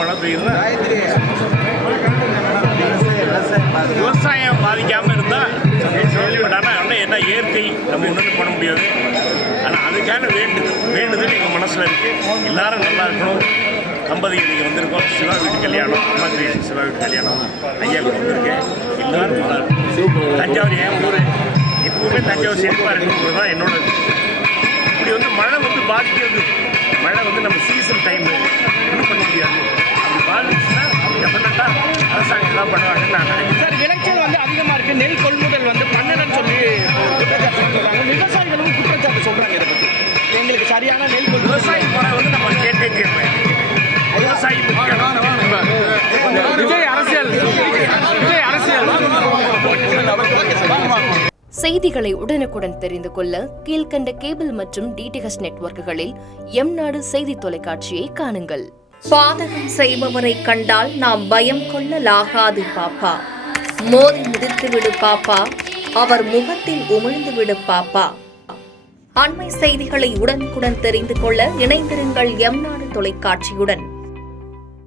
மழை பெய்யுதுன்னா விவசாயம் பாதிக்காமல் இருந்தால் ஆனால் என்ன இயற்கை நம்ம ஒன்றுமே பண்ண முடியாது. ஆனால் அதுக்கான வேண்டுதல் எங்கள் மனசில் இருக்குது. எல்லாரும் நல்லா இருக்கணும். தம்பதிகள் இங்கே வந்திருக்கோம். சிவா வீட்டு கல்யாணம், அம்மா கிரியேஷன் சிவா வீட்டு கல்யாணம், ஐயா கூட வந்திருக்கேன். எல்லாரும் நல்லா இருக்கும். தஞ்சாவூர் என் ஊர், எப்பவுமே தஞ்சாவூர் செழிப்பாக இருக்குங்கிறது தான் என்னோட. இப்படி மழை பாதிக்கிறது. மழை நம்ம சீசன் டைம் ஒன்றும் பண்ண முடியாது. அப்படி பாதிச்சுன்னா டெஃபினட்டாக அரசாங்கம் எல்லாம் பண்ணுவாங்கன்னு நான் நினைக்கிறேன். சார், விளைச்சல் அதிகமாக இருக்குது. நெல் கொள்முதல் பண்ணணும்னு சொல்லி குற்றச்சாட்டு சொல்கிறாங்க. விவசாயிகளும் குற்றச்சாட்டு சொல்கிறாங்க. இதை பற்றி எங்களுக்கு சரியான நெல் விவசாயி முறை நம்ம கேட்டே தீர்வேன். விவசாயி விஜய் அரசியல் செய்திகளை உடனுக்குடன் தெரிந்து கொள்ள கீழ்கண்ட கேபிள் மற்றும் டிடிஹெச் நெட்வொர்க்குகளில் எம் நாடு செய்தி தொலைக்காட்சியை காணுங்கள். பாதகம் செய்பவரை கண்டால் நாம் பயம் கொள்ளலாகாது பாப்பா. மோதி மிதித்து விடு பாப்பா, அவர் முகத்தில் உமிழ்ந்து விடு பாப்பா. அண்மை செய்திகளை உடனுக்குடன் தெரிந்து கொள்ள இணைந்திருங்கள் எம் நாடு தொலைக்காட்சியுடன்.